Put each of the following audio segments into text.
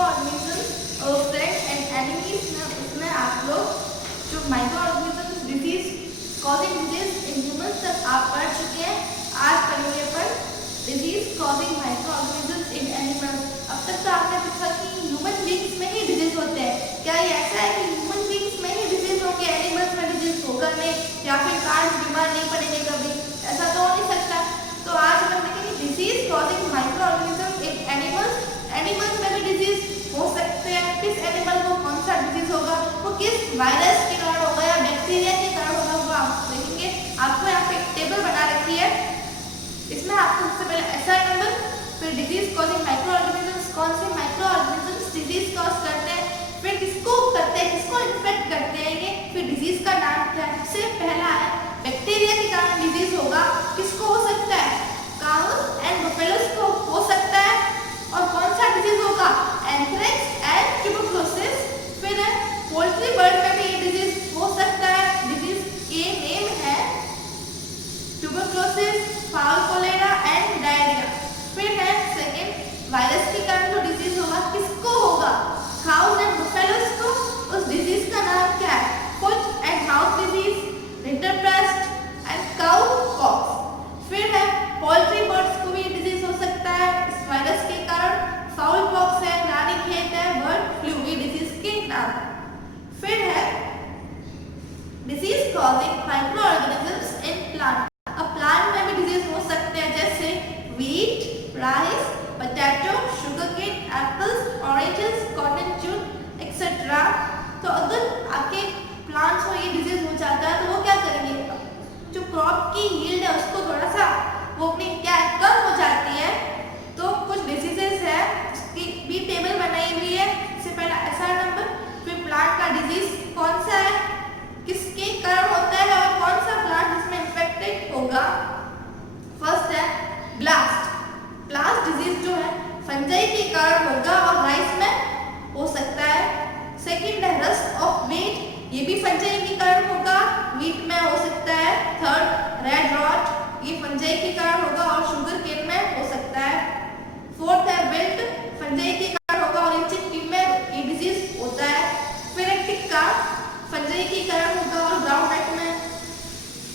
Micro organisms और friends and enemies में उसमें आप लोग जो micro organisms disease causing disease in humans तक आप पढ़ चुके हैं। आज पढ़ेंगे पर disease causing micro organisms in animals. अब तक तो आपने पूछा कि ह्यूमन बींग्स में ही डिजीज होते हैं, क्या ये ऐसा है कि ह्यूमन बींग्स में ही डिजीज होंगे, एनिमल्स में डिजीज होगा नहीं, या फिर प्लांट्स बीमार नहीं पड़ेंगे कभी, ऐसा तो हो नहीं सकता। तो आज हम देखेंगे disease causing micro organism in animals. Animals में भी डिजीज हो सकते हैं, किस एनिमल को कौन सा डिजीज होगा, वो किस वायरस के कारण होगा या बैक्टीरिया के कारण होगा, वो आप देखेंगे। आपको यहाँ पे एक टेबल बना रखी है, इसमें आपको सबसे पहले एसआई नंबर, फिर डिजीज कॉजिंग माइक्रो ऑर्गेनिजम्स, कौन से माइक्रो ऑर्गेनिजम्स डिजीज कॉज करते हैं, फिर किसको करते हैं, किसको इन्फेक्ट करते हैं ये, फिर डिजीज का नाम क्या है। सबसे पहला है बैक्टीरिया के कारण डिजीज होगा, किसको हो सकता है, काउस एंड बफेलोस को हो सकता है। और कौन सा डिजीज होगा, एंथ्रेक्स एंड ट्यूबरकुलोसिस। फिर है पोल्ट्री बर्ड में भी ये डिजीज हो सकता है, डिजीज के नेम है tuberculosis, fowl cholera and diarrhoea. फिर है सेकंड वायरस के कारण जो डिजीज होगा, किसको होगा, काउस एंड बफेलोस को। उस डिजीज का नाम क्या है, foot and mouth disease, rinderpest and cow pox. फिर है पोल्ट्री बर्ड्स को भी डिजीज हो सकता है इस वायरस के कारण, फाउल पॉक्स है, रानीखेत है, बर्ड फ्लू, ये डिजीज के नाम। फिर है disease causing micro organisms in plant. अब प्लांट में भी डिजीज हो सकते हैं, जैसे wheat, rice, potato, sugarcane, apples, oranges, cotton jute etcetera. तो अगर आपके प्लांट्स में ये डिजीज हो जाता है तो वो क्या करेंगे, जो क्रॉप की यील्ड है उसको थोड़ा सा वो अपनी क्या कम हो जाती है। तो कुछ डिजीजेस है उसकी भी टेबल बनाई हुई है। इससे पहला एसआर नंबर, फिर प्लांट का डिजीज कौन सा है, किसके कारण होता है और कौन सा प्लांट इसमें इन्फेक्टेड होगा। फर्स्ट है ब्लास्ट। ब्लास्ट डिजीज जो है फंजाई के कारण होगा और राइस में हो सकता है। सेकंड है रस्ट ऑफ व्हीट, ये भी फंजाई के कारण होगा, व्हीट में हो सकता है। थर्ड रेड रॉट, ये फंजाई के कारण होगा और शुगर केन में हो सकता है। फोर्थ है विल्ट, फंजाई के कारण होगा और चिकपी में ये डिजीज होता है। फिर है टिक्का, फंजाई के कारण होगा और ग्राउंडनट में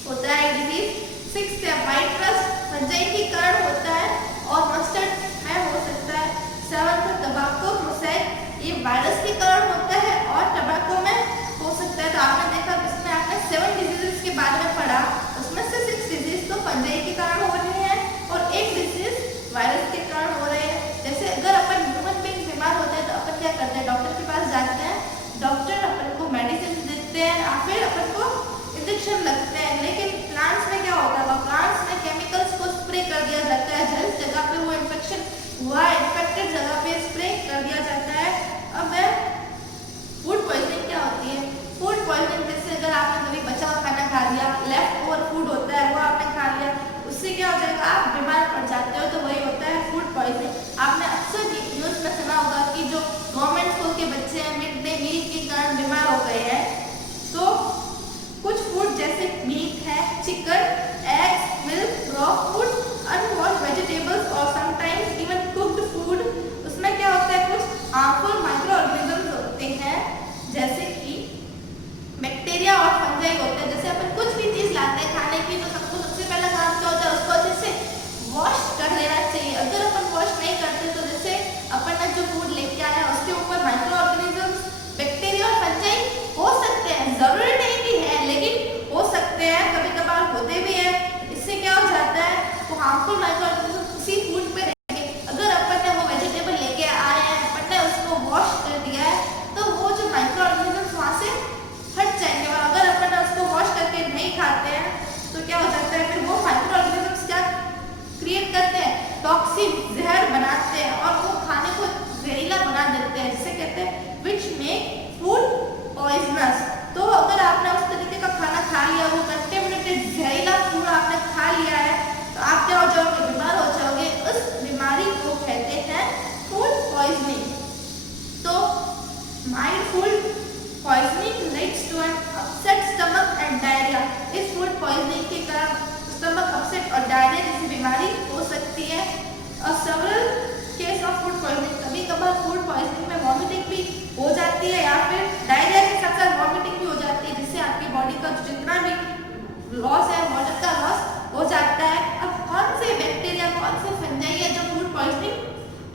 होता है डिजीज। सिक्स्थ है व्हाइट रस्ट, फंजाई के कारण होता है और मस्टर्ड में हो सकता है। सेवंथ है टबाको मोसैक, ये वायरस के कारण होता है और टबाको में हो सकता है। तो आपने देखा इसमें आपने 7 डिजीजेस के बारे में पढ़ा, उसमें से 6 डिजीज तो फंजाई के कारण हो रहे हैं और एक डिजीज वायरस के कारण हो रहे हैं। जैसे अगर अपन ह्यूमन बीइंग बीमार होते हैं तो अपन क्या करते हैं, डॉक्टर के पास जाते हैं, डॉक्टर अपन को मेडिसिन देते हैं या फिर अपन को इंजेक्शन लगते हैं। लेकिन प्लांट्स में क्या होता है, प्लांट्स में केमिकल्स को स्प्रे कर दिया जाता है, जिस जगह पे वो इन्फेक्शन हुआ है, इन्फेक्टेड जगह पे स्प्रे कर दिया जाता है। अब फूड पॉइजनिंग क्या होती है, फूड पॉइजनिंग जैसे अगर आपने कभी बचा हुआ खाना खा लिया, लेफ्ट ओवर फूड होता है वो आपने खा लिया, उससे क्या हो जाएगा, आप बीमार पड़ जाते हो, तो वही होता है फूड पॉइजनिंग। आपने अक्सर न्यूज़ में सुना होगा कि जो गवर्नमेंट स्कूल के बच्चे हैं मिड डे मील के कारण बीमार हो गए हैं। तो कुछ फूड जैसे मीट है, chicken, eggs, milk, raw food, unwashed vegetables और समटाइम्स इवन कुक्ड फूड, उसमें क्या होता है, कुछ हार्मफुल माइक्रो ऑर्गेनिजम्स होते हैं जैसे कि बैक्टीरिया और फंजाई होते हैं। जैसे अपन कुछ भी चीज लाते हैं खाने की तो सबसे पहला काम क्या होता है, उसको अच्छे से वॉश कर लेना चाहिए। अगर अपन वॉश नहीं करते तो जैसे अपन ने जो फूड लेके आया उसके ऊपर माइक्रो ऑर्गेनिजम्स, बैक्टीरिया और फंजाई हो सकते हैं, जरूरी नहीं भी है लेकिन हो सकते हैं, कभी कभार होते भी हैं। इससे क्या हो जाता है, वो हार्मफुल माइक्रो ऑर्गेनिजम उसी फूड पे रहेंगे। अगर अपन ने वो वेजिटेबल लेके आए हैं, अपन ने उसको वॉश कर दिया है, तो वो जो माइक्रो ऑर्गेनिजम्स वहाँ से हट जाएंगे। और अगर अपन ने उसको वॉश करके नहीं खाते हैं तो क्या हो जाता है, फिर वो माइक्रो ऑर्गेनिजम्स क्या क्रिएट करते हैं, टॉक्सिन, जहर बनाते हैं और वो खाने को जहरीला बना देते हैं, जिसे कहते हैं विच मेक फूड पॉइजनस। तो अगर आपने उस तरीके का खाना खा लिया, वो कंटेमिनेटेड जहरीला फूड आपने खा लिया है, तो आप क्या हो जाओगे, बीमार हो जाओगे। उस बीमारी को कहते हैं फूड पॉइजनिंग। तो mild food poisoning leads to an upset stomach and diarrhoea. इस फूड पॉइजनिंग के कारण स्टमक अपसेट और डायरिया जैसी बीमारी हो सकती है। और several case of food poisoning, कभी कभार फूड पॉइजनिंग पॉइजनिंग में वॉमिटिंग भी हो जाती है या फिर डायरिया के साथ साथ वॉमिटिंग भी हो जाती है, जिससे आपकी बॉडी का जितना भी लॉस है, वाटर का लॉस हो जाता है। अब कौन से बैक्टीरिया, कौन से फंजाई है जो फूड पॉइजनिंग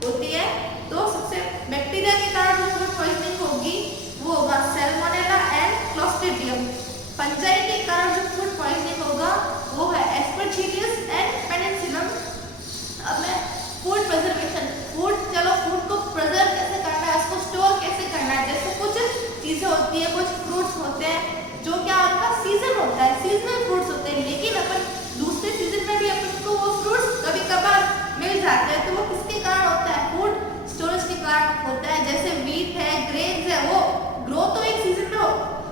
होती है? तो सबसे बैक्टीरिया के कारण जो फूड पॉइजनिंग होगी वो होगा सैल्मोनेला एंड क्लोस्ट्रीडियम। फंजाई के कारण जो फूड पॉइजनिंग होगा वो है एस्परजिलियस एंड पेनिसिलियम। अब मैं फूड प्रिजर्वेशन, चलो फूड को प्रिजर्व कैसे करना है, उसको स्टोर कैसे करना है। जैसे कुछ चीजें होती है, कुछ फ्रूट्स होते हैं जो क्या उनका सीजन होता है, सीजनल फ्रूट्स होते हैं, लेकिन अपन दूसरे सीजन में भी अपन को वो फ्रूट्स कभी कभार मिल जाते हैं। तो वो किसके कारण होता है? फूड स्टोरेज के कारण होता है। जैसे व्हीट है, ग्रेन्स है, वो ग्रो तो एक सीजन में हो,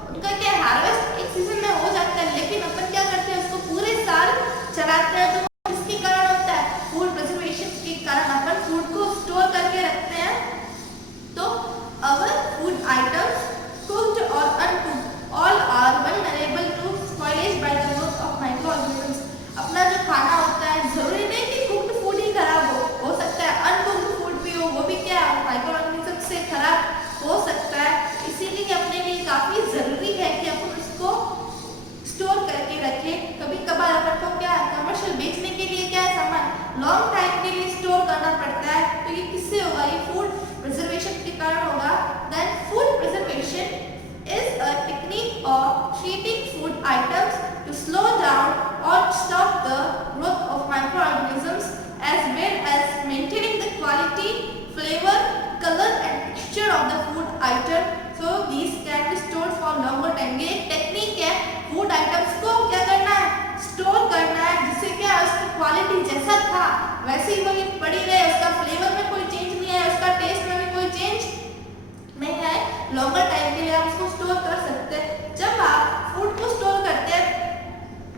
उनका क्या हार्वेस्ट एक सीजन में हो जाता है, लेकिन अपन क्या करते हैं उसको पूरे साल चलाते हैं। तो किसके कारण होता है? फूड प्रिजर्वेशन के कारण अपन फूड को स्टोर करके रखते हैं। तो अवर फूड आइटम्स कुक्ड और uncooked all are vulnerable to spoilage by the growth of micro organisms. अपना जो खाना होता है, जरूरी नहीं कि कुक्ड फूड ही खराब हो सकता है अनकुक्ड फूड भी हो, वो भी क्या माइक्रो ऑर्गेनिजम से खराब हो सकता है। इसीलिए अपने लिए काफी जरूरी है कि अपन उसको स्टोर करके रखें। कभी कभार अपन को क्या कमर्शियल बेचने के लिए क्या सामान लॉन्ग टाइम के लिए स्टोर करना पड़ता है, तो ये किससे होगा? ये फूड प्रिजर्वेशन के कारण होगा। Then food preservation is a technique of treating food items to slow down or stop the growth of microorganisms as well as maintaining the quality, flavor, color and texture of the food item. So these can be stored for longer time. ये एक technique है, food items को क्या करना है? Store करना है, जिससे क्या उसकी क्वालिटी जैसा था वैसे ही वही पड़ी रहे, उसका फ्लेवर में कोई चेंज नहीं है, उसका टेस्ट में भी कोई चेंज नहीं है। लॉन्गर टाइम के लिए आप उसको स्टोर कर सकते हैं। जब आप फूड को स्टोर करते हैं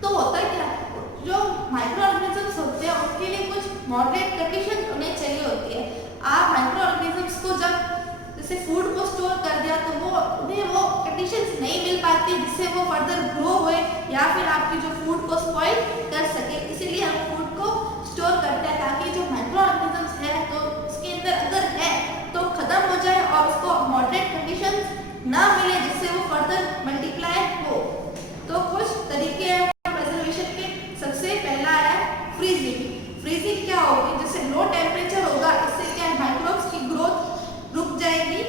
तो होता है क्या, जो माइक्रो ऑर्गेनिजम्स होते हैं उनके लिए कुछ मॉडरेट कंडीशन उन्हें चाहिए होती है। आप माइक्रो ऑर्गेनिजम्स को जब जैसे फूड को स्टोर कर दिया तो उन्हें वो कंडीशंस नहीं मिल पाती जिससे वो फर्दर ग्रो होए या फिर आपकी जो फूड को स्पॉइल कर सके। इसीलिए हम फूड को स्टोर करते हैं ताकि जो माइक्रो ऑर्गेनिजम्स है तो उसके अंदर अगर है तो खत्म हो जाए और उसको मॉडरेट कंडीशंस ना मिले जिससे वो फर्दर मल्टीप्लाई हो। तो कुछ तरीके हैं प्रिजर्वेशन के। सबसे पहला है फ्रीजिंग। फ्रीजिंग क्या होगी? जैसे लो टेम्परेचर होगा, इससे क्या माइक्रोब्स की ग्रोथ रुक जाएगी।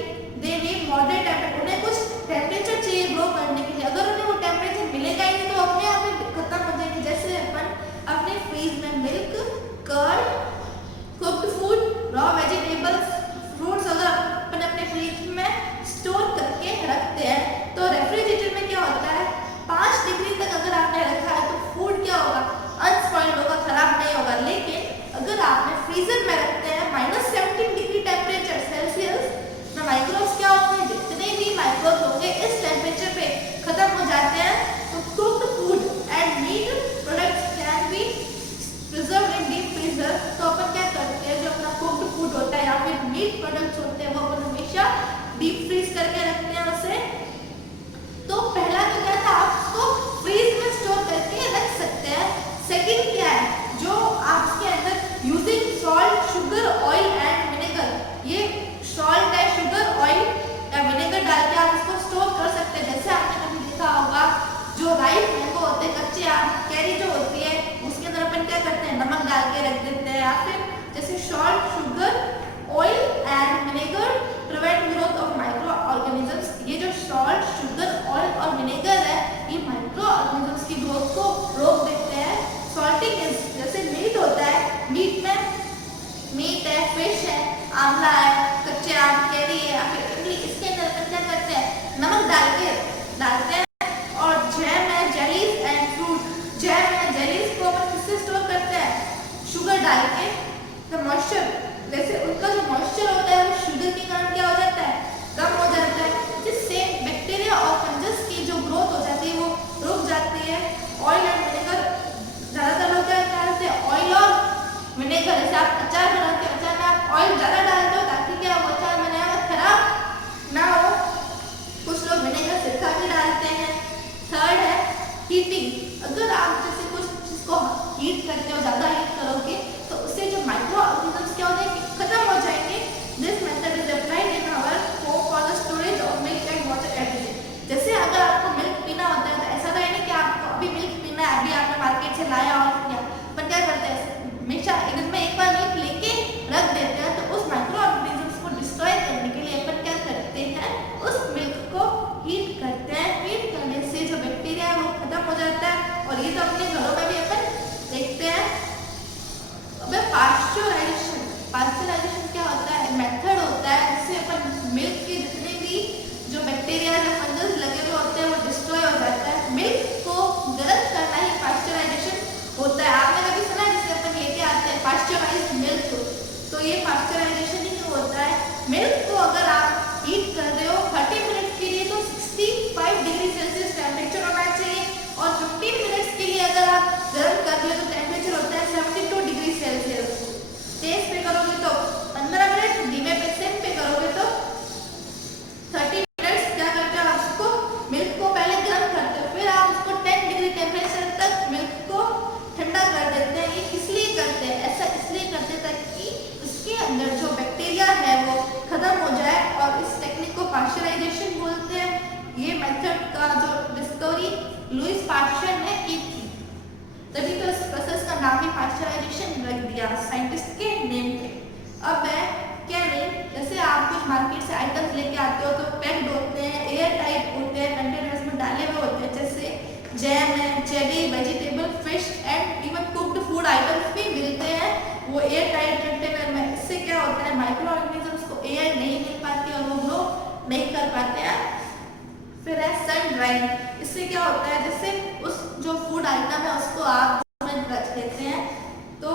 दे नीड मॉडरेट टेम्परेचर, उन्हें कुछ टेम्परेचर चाहिए ग्रो करने के लिए। अगर उन्हें वो टेम्परेचर मिलेगा ही नहीं तो अपने आप ही खत्म हो जाएगी। जैसे अपन अपने फ्रीज में milk, curd, cooked food, raw vegetables, fruits अगर अपन अपने फ्रीज में स्टोर करके रखते हैं तो रेफ्रिजरेटर में क्या होता है 5 डिग्री तक अगर आपने रखा है तो फूड क्या होगा? अनस्पॉइल्ड होगा, खराब नहीं होगा। लेकिन अगर आपने फ्रीजर में रखते हैं -17 डिग्री टेम्परेचर सेल्सियस, तो माइक्रोब्स क्या होंगे? जितने भी माइक्रोब्स होंगे इस टेम्परेचर पे खत्म हो जाते हैं। तो cooked food and meat products can be preserved in deep freezer. तो अपन क्या करते हैं, जो अपना कुक्ड फूड होता है या फिर मीट प्रोडक्ट्स होते हैं वो अपन हमेशा डीप फ्रीज करके रखते हैं उसे। तो पहला तो क्या था, आप उसको फ्रीज में स्टोर करके रख सकते हैं। सेकंड क्या है, जो आप उसके अंदर using salt, sugar, oil and vinegar, ये सॉल्ट है, शुगर, ऑयल या विनेगर डाल के आप इसको स्टोर कर सकते हैं। जैसे आपने कभी देखा होगा जो राइप मैंगो होते हैं, कच्चे आम, कैरी जो होती है उसके अंदर अपन क्या करते हैं, नमक डाल के रख देते हैं। या फिर जैसे salt, sugar, oil and vinegar prevent growth of micro organisms. ये जो सॉल्ट, शुगर, ऑयल और विनेगर है ये माइक्रो ऑर्गेनिजम्स की ग्रोथ को रोक देते हैं। सॉल्टिंग इज, जैसे मीट होता है, मीट में मीट है, फिश है, आंवला है, कच्चे आम, कैरी है या फिर इमली, इसके अंदर अपन क्या करते हैं, नमक डालते हैं। और जैम है, जेलीज एंड फ्रूट, जैम है, जेलीज को अपन किससे स्टोर करते हैं? शुगर डाल के। तो मॉइस्चर, जैसे उनका जो मॉइस्चर होता है वो शुगर के कारण क्या हो जाता है, कम हो जाता है, जिससे बैक्टीरिया और फंगस की जो ग्रोथ हो जाती है वो रुक जाती है। ऑयल एंड विनेगर, ज्यादातर लोग क्या करते हैं, ऑयल और विनेगर, जैसे आप अचार बनाते हैं, अचार में आप ऑयल ज़्यादा डाल दो ताकि क्या वो अचार बनाया हुआ खराब ना हो। कुछ लोग विनेगर सिरका भी डालते हैं। थर्ड है हीटिंग। अगर आप जैसे कुछ चीज़ को हीट करते हो, ज़्यादा हीट करोगे तो उससे जो माइक्रो ऑर्गेनिजम्स क्या हो जाएंगे, खत्म हो जाएंगे। This method is applied in pasteurisation क्या होता है, मेथड होता है जिससे अपन मिल्क के जितने भी जो बैक्टीरिया या फंगस लगे हुए होते हैं वो डिस्ट्रॉय हो जाता है। मिल्क को गर्म करना ही पास्चराइजेशन होता है। आपने कभी सुना है जैसे अपन लेके आते हैं पास्चराइज्ड मिल्क, तो ये पास्चराइजेशन ही होता है। मिल्क को अगर आप हीट कर रहे हो 30 मिनट के लिए तो 65 डिग्री सेल्सियस टेम्परेचर होना चाहिए, और 15 मिनट्स के लिए अगर आप गर्म कर रहे हो तो टेम्परेचर होता है 72 डिग्री सेल्सियस। तेज पे करोगे तो 15 मिनट, धीमे पे सिम पे करोगे तो 30 मिनट्स। क्या करते हो, आप उसको मिल्क को पहले गर्म करते हो, फिर आप उसको 10 डिग्री टेम्परेचर तक मिल्क को ठंडा कर देते हैं। ये किस लिए करते हैं, ऐसा इसलिए करते हैं ताकि उसके अंदर जो बैक्टीरिया है वो खत्म हो जाए, और इस टेक्निक को पास्चराइजेशन बोलते हैं। ये मेथड का जो डिस्कवरी लुईस पास्चर ने की थी, तभी तो इस प्रोसेस का नाम ही पास्चराइजेशन रख दिया साइंटिस्ट के नेम पे। अब मैं क्या नहीं, जैसे आप कुछ मार्केट से आइटम्स लेके आते हो तो पैक्ड होते हैं, एयर टाइट होते हैं, कंटेनर्स में डाले हुए होते हैं, जैसे जैम है, cherry, vegetable, fish and even cooked food items भी मिलते हैं वो एयर टाइट कंटेनर में। इससे क्या होता है, माइक्रो ऑर्गेनिजम्स को एयर नहीं मिल पाती और वो ग्रो नहीं कर पाते हैं। फिर है सन ड्राइंग, इससे क्या होता है, जैसे उस जो फूड आइटम है उसको आप रख देते हैं तो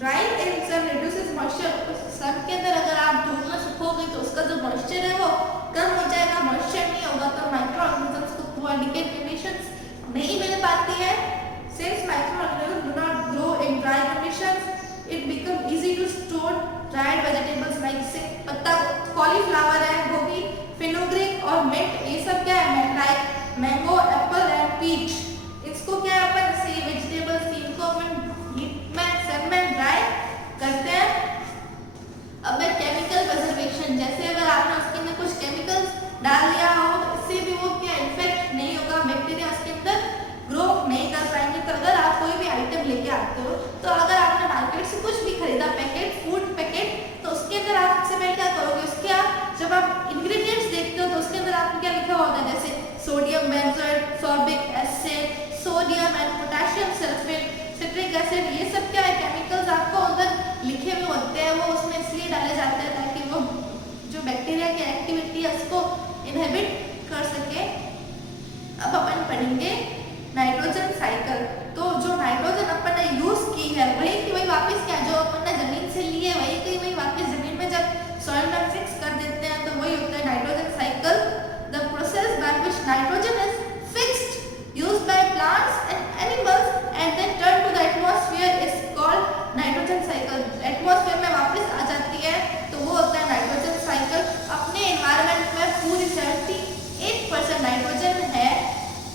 ड्राइंग इन सन रिड्यूसेस मॉइस्चर, सन के अंदर अगर आप धूप में सुखोगे तो उसका जो मॉइस्चर है वो कम हो जाएगा। मॉइस्चर नहीं होगा तो माइक्रो ऑर्गेनिजम्स को पूरा डिकेड कंडीशंस नहीं मिल पाती है। Since micro organisms do not grow in dry conditions, it become easy to store dried vegetables like पत्ता कॉलीफ्लावर है, गोभी, फेनुग्रीक और मिंट, ये सब क्या है, like mango, apple and peach. इसको क्या है, अपन से वेजिटेबल्स इनको अपन हीट में सन में ड्राई करते हैं। अब है केमिकल प्रिजर्वेशन, जैसे अगर आपने उसके अंदर कुछ केमिकल्स डाल दिया हो तो इससे भी वो क्या इन्फेक्ट नहीं होगा, बैक्टीरिया उसके अंदर ग्रो नहीं कर पाएंगे। तो अगर आप कोई भी आइटम लेके आते हो तो अगर आपने मार्केट से कुछ भी खरीदा पैकेट, फूड पैकेट, तो उसके अंदर आप सबसे पहले क्या करोगे, उसके आप जब आप इंग्रेडिएंट्स देखते हो तो उसके अंदर आपको क्या लिखा होता है, जैसे sodium benzoate, sorbic acid, sodium and potassium sulphate, citric acid, ये सब क्या है केमिकल्स आपको अंदर लिखे हुए होते हैं। वो उसमें इसलिए डाले जाते हैं ताकि वो जो बैक्टीरिया की एक्टिविटी है उसको इनहिबिट कर सके। अब अपन पढ़ेंगे नाइट्रोजन साइकिल। तो जो नाइट्रोजन अपन ने यूज की है वही की वही वापस क्या जो अपन ने जमीन से ली है वही की वही वापस जमीन में जब सॉइल में फिक्स कर देते हैं तो वही होता है nitrogen cycle. The process by which nitrogen is fixed used by plants and animals and then turn to the atmosphere is called nitrogen cycle. Atmosphere में वापस आ जाती है तो वो होता है नाइट्रोजन साइकिल। अपने एनवायरनमेंट में पूरी 78% नाइट्रोजन है,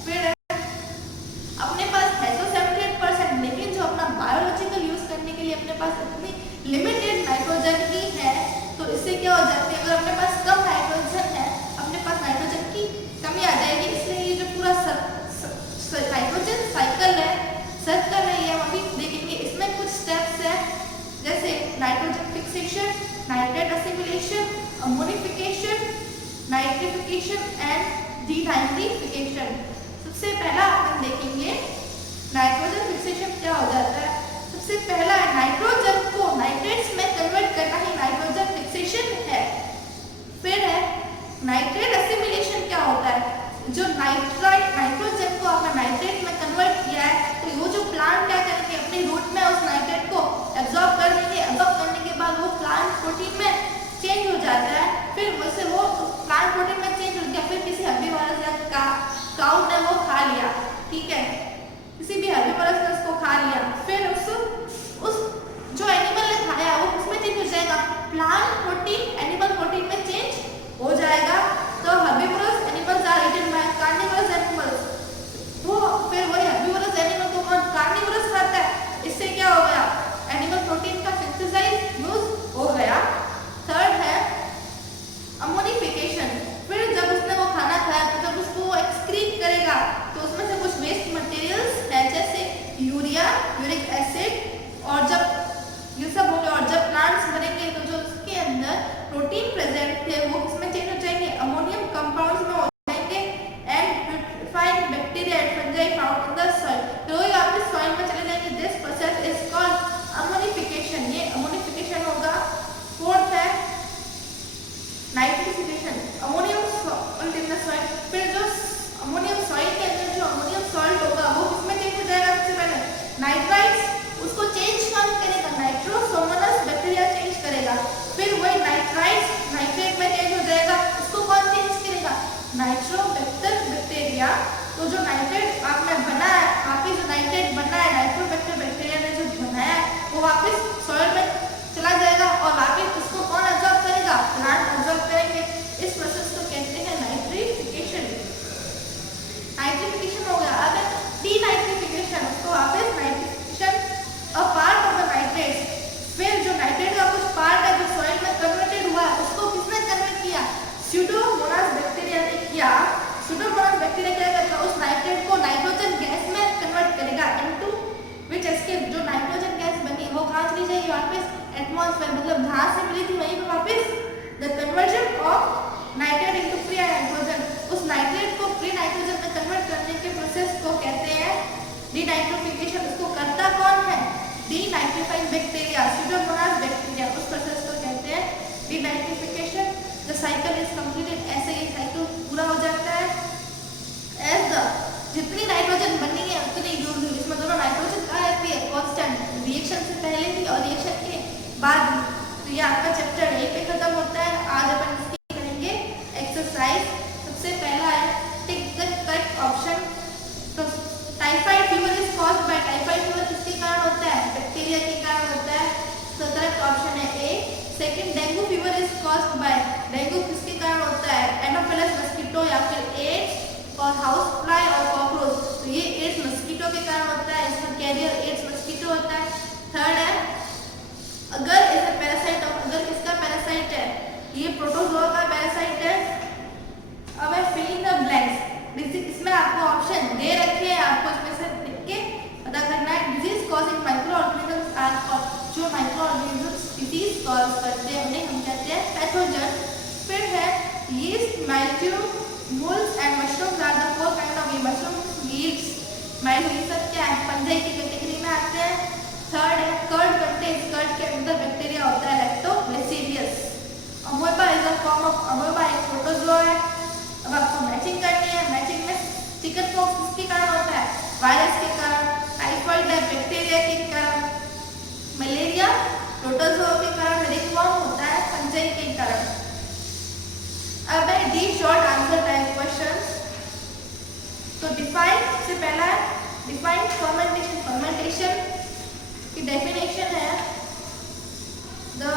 फिर अपने पास है तो 78%, लेकिन जो अपना बायोलॉजिकल यूज करने के लिए अपने पास इतनी लिमिटेड नाइट्रोजन ही है, तो इससे क्या हो जाती है, अगर अपने पास कम नाइट्रोजन है, अपने पास नाइट्रोजन की कमी आ जाएगी। इसलिए ये जो पूरा नाइट्रोजन साइकिल है, सर्कल है, ये हम अभी देखेंगे। इसमें कुछ स्टेप्स है जैसे nitrogen fixation, nitrate assimilation, ammonification, nitrification and denitrification. सबसे पहला अपन देखेंगे नाइट्रोजन फिक्सेशन क्या हो जाता है। सबसे पहला है नाइट्रोजन को नाइट्रेट्स में कन्वर्ट करना ही नाइट्रोजन फिक्सेशन है। फिर है नाइट्रेट असिमिलेशन क्या होता है, जो नाइट्रोजन को आपने नाइट्रेट में कन्वर्ट किया है तो वो जो प्लांट क्या करेंगे अपनी रूट में उस नाइट्रेट को एब्जॉर्ब कर लेंगे। एब्जॉर्ब करने के बाद वो प्लांट प्रोटीन में चेंज हो जाता है। फिर वैसे वो प्लांट प्रोटीन में चेंज हो गया, फिर किसी हर्बीवोरस या काउ ने वो खा लिया, ठीक है, किसी भी हर्बीवोरस ने उसको खा लिया, फिर उस जो एनिमल ने खाया वो उसमें चेंज हो जाएगा, प्लांट प्रोटीन एनिमल प्रोटीन में चेंज हो जाएगा। तो herbivorous animals are eaten by carnivorous animals, वो फिर वही हर्बीवोरस एनिमल को कार्निवोरस खाता है। इससे क्या हो गया, एनिमल प्रोटीन का सिंथेसाइज यूज हो गया। थर्ड है अमोनिफिकेशन। फिर जब उसने वो खाना खाया तो जब उसको एक्सक्रीट करेगा तो उसमें से कुछ वेस्ट मटेरियल्स है जैसे यूरिया, यूरिक एसिड, और जब ये सब होंगे और जब प्लांट्स मरेंगे तो जो उसके अंदर प्रोटीन प्रेजेंट थे वो उसमें चेंज हो जाएंगे, अमोनियम कंपाउंड्स में हो जाएंगे and beautified bacteria and fungi found in the soil, तो ये वापस सॉइल में चले जाएंगे। This process is called ammonification. ये अमोनिफिकेशन हो जाएगी वापस एटमॉस्फेयर, मतलब जहाँ से मिली थी वहीं पे वापस the conversion of nitrate into free nitrogen, उस नाइट्रेट को फ्री नाइट्रोजन में कन्वर्ट करने के प्रोसेस को कहते हैं डीनाइट्रोफिकेशन। उसको करता कौन है? डीनाइट्रिफाइंग बैक्टीरिया, स्यूडोमोनास बैक्टीरिया, उस प्रोसेस को कहते हैं denitrification. The cycle is completed, ऐसे ये साइकिल पूरा हो जाता है। एज द जितनी नाइट्रोजन बनी है उतनी यूज हुई, इसमें दोनों नाइट्रोजन कहाँ रहती है? कांस्टेंट, रिएक्शन से पहले भी और रिएक्शन के बाद भी। तो ये आपका चैप्टर 1 पे खत्म होता है। आज अपन इसकी करेंगे एक्सरसाइज। सबसे पहला है टिक द करेक्ट ऑप्शन। तो typhoid fever is caused bye, typhoid fever किसके कारण होता है? बैक्टीरिया के कारण होता है। तो करेक्ट ऑप्शन है A. Second, dengue fever is caused by, dengue किसके कारण होता है? एनोफिलस मस्कीटो या फिर एड्स और हाउस फ्लाई और कॉकरोच। तो ये एड्स मस्कीटो के कारण होता है, इसका कैरियर एड्स मस्कीटो होता है। थर्ड है अगर इज अ पैरासाइट ऑफ, अगर किसका पैरासाइट है? ये प्रोटोजोआ का पैरासाइट है। अब है फिलिंग द ब्लैंक्स, इसमें आपको ऑप्शन दे रखे हैं, आपको इसमें से लिख के पता करना है। Disease causing micro organisms are, जो माइक्रो ऑर्गेनिजम्स डिजीज कॉज करते हैं उन्हें हम कहते हैं पैथोजन। फिर है yeast, mildew, moles and mushrooms are the 4 kind of, ये मशरूम्स, वीड्स, माइल्ड्यू, ये सब क्या है? फंजाई की कैटेगरी में आते हैं। थर्ड है कर्ड कंटेन्स, कर्ड के अंदर बैक्टीरिया होता है लैक्टोबैसिलियस। अमोबा इज अ फॉर्म ऑफ, अमोबा एक प्रोटोजोआ है। अब आपको मैचिंग करनी है। मैचिंग में चिकन पॉक्स किसके कारण होता है? वायरस के कारण। टाइफाइड है बैक्टीरिया के कारण। मलेरिया प्रोटोजोआ के कारण। रिंगवॉर्म होता है फंजाई के कारण। अब है D short answer type questions. तो डिफाइन से पहला है डिफाइन फर्मेंटेशन। फर्मेंटेशन की डेफिनेशन है the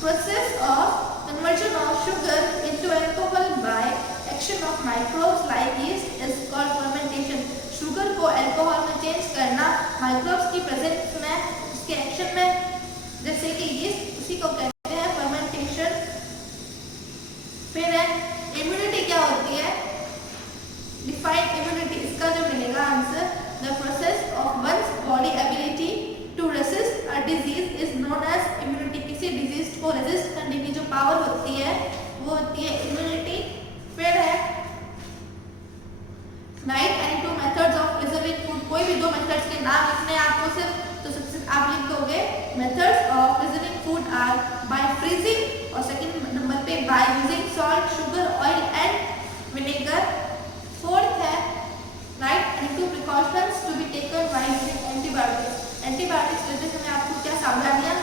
process of conversion of sugar into alcohol by action of microbes like yeast is called fermentation. Sugar को अल्कोहल में चेंज करना माइक्रोब्स की प्रेजेंस में, उसके एक्शन में, जैसे कि यीस्ट, उसी को कहते हैं फर्मेंटेशन। फिर है इम्यूनिटी क्या होती है? डिफाइन इम्यूनिटी, इसका जो मिलेगा answer, the process of one's body ability to resist a disease is known as immunity. किसी डिजीज को रेजिस्ट करने की जो पावर होती है वो होती है इम्यूनिटी। फिर है write any 2 methods of preserving food, कोई भी 2 मेथड्स के नाम लिखने आपको सिर्फ, तो सबसे आप लिख दोगे methods of preserving food are by freezing, और सेकंड नंबर पे by using salt, sugar, oil and vinegar. Fourth है write any 2 precautions to be taken by using antibiotics. Antibiotics लेते समय आपको क्या सावधानियां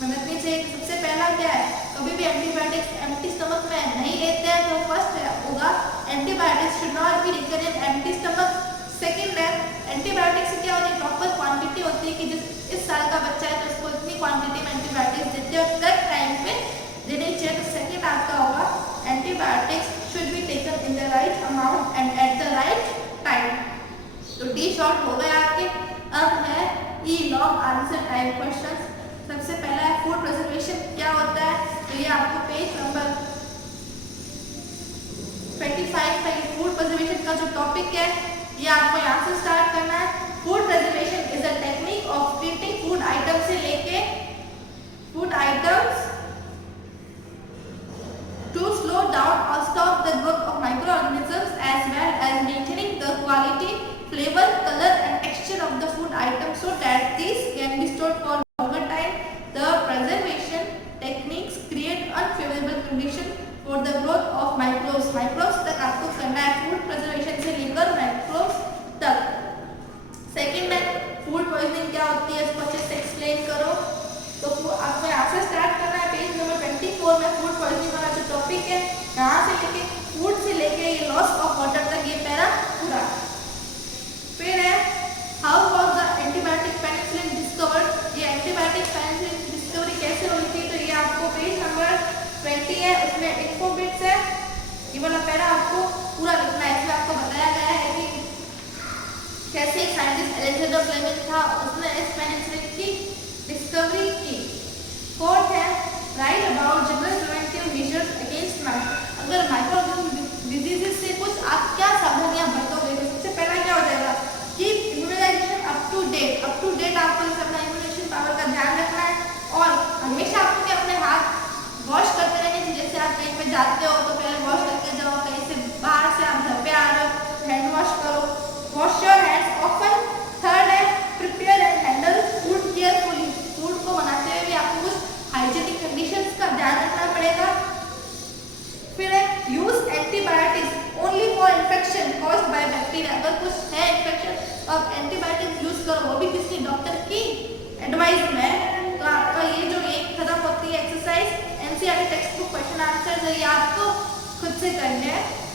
बरतनी चाहिए? सबसे पहला क्या है? कभी भी एंटीबायोटिक्स एम्प्टी स्टमक में नहीं लेते हैं। तो फर्स्ट होगा antibiotics should not be taken in empty stomach. Second है एंटीबायोटिक्स की क्या होती है? प्रॉपर क्वांटिटी होती है कि जिस इस साल का बच्चा है तो उसको इतनी क्वांटिटी में एंटीबायोटिक्स देते हैं और करेक्ट टाइम पे देनी चाहिए। तो सेकंड आपका होगा antibiotics should be taken in the right amount and at the right time. तो डी शॉर्ट हो गए आपके। अब है ई लॉन्ग आंसर टाइप क्वेश्चंस। सबसे पहला है फूड प्रिजर्वेशन क्या होता है? तो ये आपको पेज नंबर 25 पे फूड प्रिजर्वेशन का जो टॉपिक है ये आपको यहाँ से स्टार्ट करना है। Food preservation is a technique of treating food item से लेके food items to slow down और stop the growth of micro organisms as well as maintaining the quality, flavor, color and texture of the food item so that these can be stored for longer time. The preservation techniques create unfavorable condition for the growth of microbes. Microbes तक आपको करना है food preservation से लेकर microbes तक। Second है food poisoning क्या होती है, इसको अच्छे से एक्सप्लेन करो। तो आपको यहाँ से स्टार्ट करना है पेज नंबर 24 में फूड पॉइजनिंग वाला जो टॉपिक है, यहाँ से लेके फूड से लेके ये लॉस ऑफ वाटर तक ये पैरा पूरा। फिर है how was the antibiotic penicillin discovered. ये एंटीबायोटिक पेनिसिलिन डिस्कवरी कैसे हुई थी? तो ये आपको पेज नंबर 20 है, उसमें इन्फो बिट्स है, ये वाला पैरा आपको पूरा लिखना है। इसमें आपको बताया गया है कि कैसे एक साइंटिस्ट अलेक्जेंडर फ्लेमिंग था, उसने इस पेनिसिलिन की डिस्कवरी की। फोर्थ है right about general preventive measures against micro. अगर माइक्रो डिजीजेस से कुछ आप क्या सावधानियां बरतोगे? तो सबसे पहला क्या हो जाएगा कि immunization up to date. Up to date आपको अपना इम्यूनेशन पावर का ध्यान रखना है। रिवाइज में। तो आपका ये जो एक खत्म होती है exercise, NCERT text book question answer, ये आपको खुद से करने हैं।